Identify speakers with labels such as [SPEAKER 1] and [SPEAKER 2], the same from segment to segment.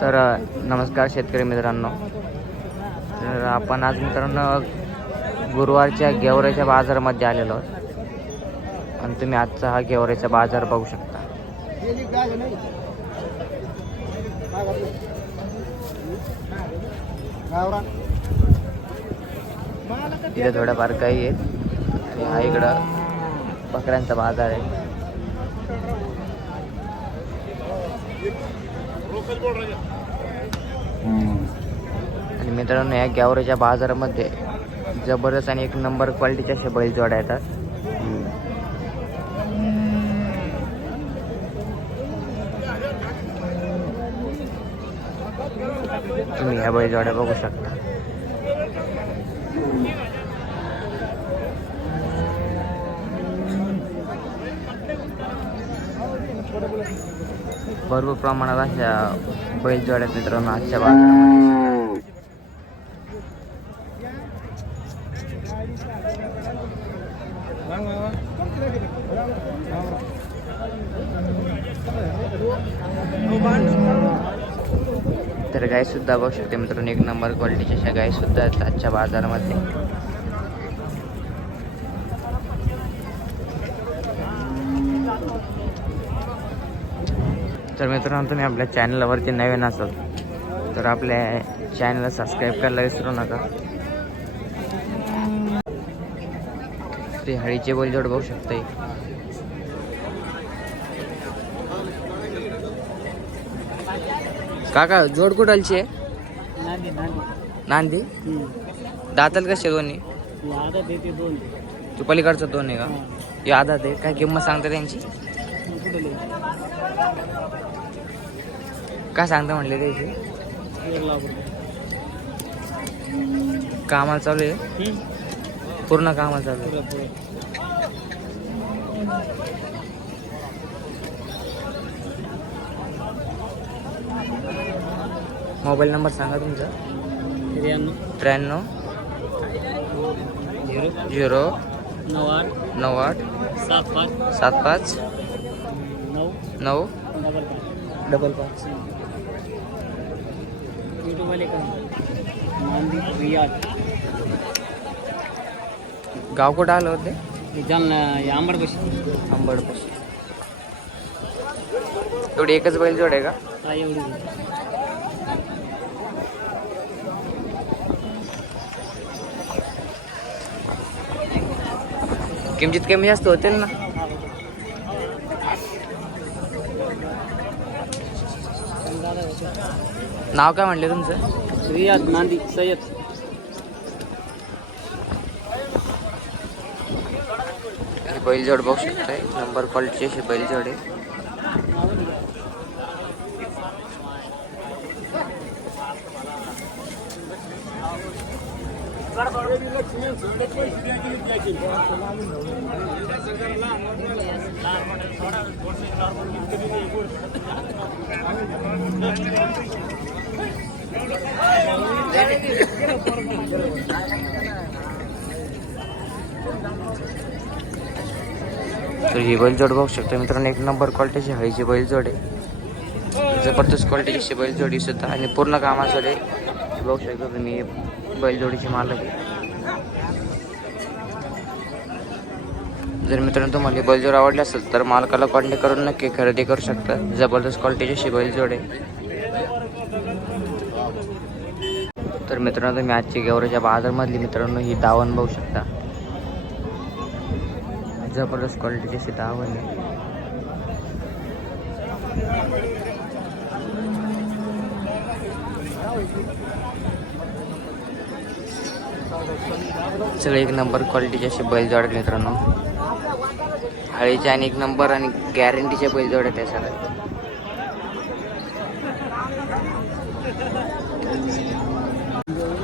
[SPEAKER 1] तर नमस्कार शेतकरी मित्रांनो. तर आपण आज मित्रांनो गुरुवारच्या गेवऱ्याच्या बाजारामध्ये आलेलो आहोत. आणि तुम्ही आजचा हा गेवऱ्याचा बाजार बघू शकता. इथे थोड्याफार काही आहेत. आणि हा इकडं बकऱ्यांचा बाजार आहे. आणि मित्रांनो या गॅवरेच्या बाजारामध्ये जबरदस्त आणि एक नंबर क्वालिटीच्या अशा बैल जोड्या येतात. तुम्ही ह्या बैल जोड्या बघू शकता. भरपूर प्रमाणात अशा बैल मित्रांनो आजच्या बाजारामध्ये. तर गाय सुद्धा बघू शकते मित्रांनो एक नंबर क्वालिटीच्या अशा गाय सुद्धा आहेत आजच्या बाजारामध्ये. तर मित्रांनो तुम्ही आपल्या चॅनलवरती नवीन असाल तर आपल्या चॅनलला सबस्क्राईब करायला विसरू नका. ते हळीचे बोलजोड बघू शकते काका जोड कुठालची आहे?
[SPEAKER 2] नांदी
[SPEAKER 1] दाताल कसे दोन्ही? तू पलीकडचं दोन आहे का? हे. आधा ते काय किंमत सांगता त्यांची? काय सांगता म्हणले
[SPEAKER 2] लाख रुपये
[SPEAKER 1] कामाला चालू आहे? पूर्ण कामाला चालू आहे. मोबाईल नंबर सांगा तुमचा.
[SPEAKER 2] त्र्याण्णव.
[SPEAKER 1] त्र्याण्णव.
[SPEAKER 2] Zero
[SPEAKER 1] zero.
[SPEAKER 2] नऊ आठ.
[SPEAKER 1] नऊ आठ.
[SPEAKER 2] सात पाच.
[SPEAKER 1] सात पाच.
[SPEAKER 2] नऊ? डबल पाच.
[SPEAKER 1] गाव कुठं आलं होते?
[SPEAKER 2] जालना आंबडपाशी
[SPEAKER 1] आंबडपाशी एवढी एकच बैल जोड आहे का?
[SPEAKER 2] एवढी.
[SPEAKER 1] किमतीत कमी जास्त होतील ना? नाव काय म्हणले तुमचं?
[SPEAKER 2] रियाज नांदी सय्यद.
[SPEAKER 1] ही बैलजोड बघू शकताय नंबर क्वालिटीची अशी बैलजोड आहे. तर ही बैलजोड बघू शकता मित्रांनो एक नंबर क्वालिटीची हळीची बैलजोड आहे. जबरदस्त क्वालिटीची अशी बैलजोडी सुद्धा आणि पूर्ण कामासाठी बघू शकता तुम्ही बैलजोडीची मालक आहे. जर मित्रांनो तुम्हाला बैलजोड आवडला असेल तर मालकाला कॉन्टॅक्ट करून नक्की खरेदी करू शकता. जबरदस्त क्वालिटीची अशी बैलजोड आहे. तर मित्रांनो तुम्ही आजची गेवराच्या बाजारमधली मित्रांनो ही दावण बघू शकता. जबरदस्त क्वालिटीची अशी दावण आहे. सगळे एक नंबर क्वालिटीचे असे बैल जोड मित्रांनो. हळीचे आणि एक नंबर आणि गॅरंटीचे बैल जोड आहेत सगळ्या.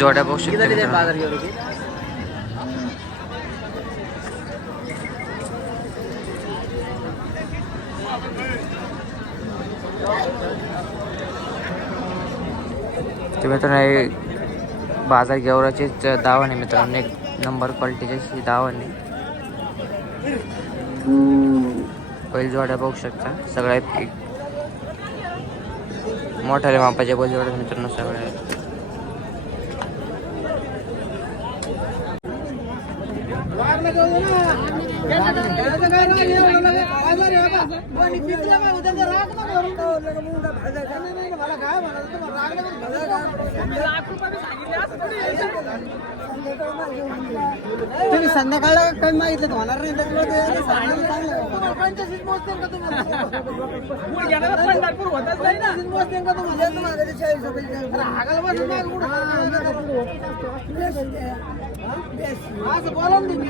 [SPEAKER 1] जोड्या बघू शकता. तर मित्रांनो हे बाजार गेवराचेच दावण आहे मित्रांनो. एक नंबर क्वालिटीचे दावण आहे. बैल जोड्या बघू शकता. सगळ्यात मोठ्या मापाच्या बैल जोड्या मित्रांनो सगळ्या
[SPEAKER 3] तुम्ही संध्याकाळला काही मागितलं होणार नाही त्याच्यामुळे ते सांगायला चांगलं आहे. तुम्हाला पंचायतीत मोजतील का तुम्हाला? पंचायतीत मोजतील का तुम्हाला? येतो माझ्या घरी चाळीस रुपये द्या. अरे हागाला बसून मागं पुढं करा. हा? असं बोला ना तुम्ही.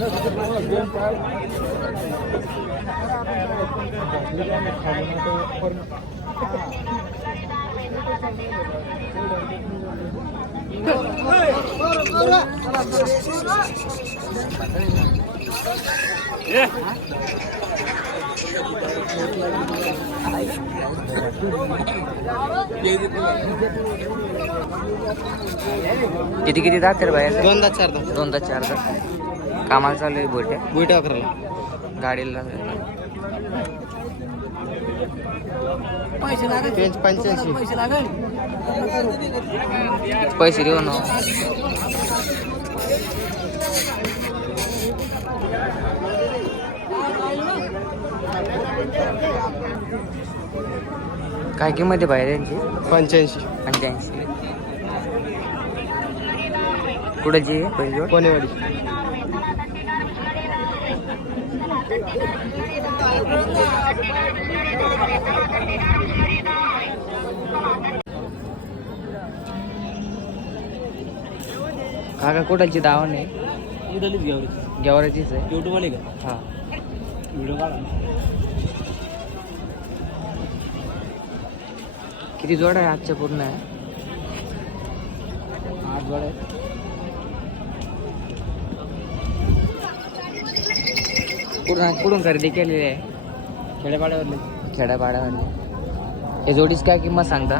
[SPEAKER 1] किती किती जाते रे बाहेर
[SPEAKER 3] दोनदा चारदा.
[SPEAKER 1] दोनदा चारदा. कामाला चालू आहे बोट्या
[SPEAKER 3] बुईटा अकराला.
[SPEAKER 1] गाडीला
[SPEAKER 3] पंच्याऐंशी. पैसे
[SPEAKER 1] देऊ ना काय किंमत आहे बाहेर यांची?
[SPEAKER 3] पंच्याऐंशी.
[SPEAKER 1] पंच्याऐंशी. पहिली जोड
[SPEAKER 3] कोणेवाडी
[SPEAKER 1] काका कुठाची दावा नाही
[SPEAKER 2] इथलीच घ्यावं
[SPEAKER 1] गेवराचीच आहे.
[SPEAKER 2] युट्यूब आले का?
[SPEAKER 1] हा.
[SPEAKER 2] व्हिडिओ काढा.
[SPEAKER 1] किती जोड आहे आजच्या पूर्ण? आहे
[SPEAKER 2] आठ जोड आहे
[SPEAKER 1] पूर्ण कुठून खरेदी केलेली आहे?
[SPEAKER 2] खेड्यापाड्यावरले
[SPEAKER 1] खेड्यापाड्यावर हे जोडीच काय किंमत सांगता?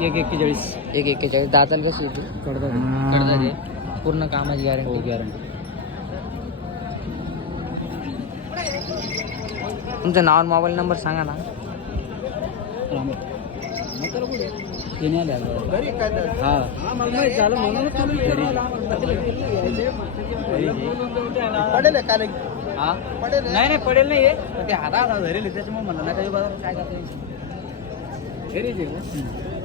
[SPEAKER 2] एक एक्केचाळीस.
[SPEAKER 1] एक एक्केचाळीस. दाताला कशी होती
[SPEAKER 2] कडदा
[SPEAKER 1] कडदा ते पूर्ण कामाची
[SPEAKER 2] हो
[SPEAKER 1] गॅरंटी
[SPEAKER 2] गॅरंटी
[SPEAKER 1] तुमचं नाव मोबाईल नंबर सांगा ना.
[SPEAKER 2] येणे आले. हा झालं घरी
[SPEAKER 3] पडेल
[SPEAKER 2] हा नाही नाही पडेल नाही हे. ते हाता हाता धरेल त्याच्यामुळे म्हणलं ना काही काय करता आहे का?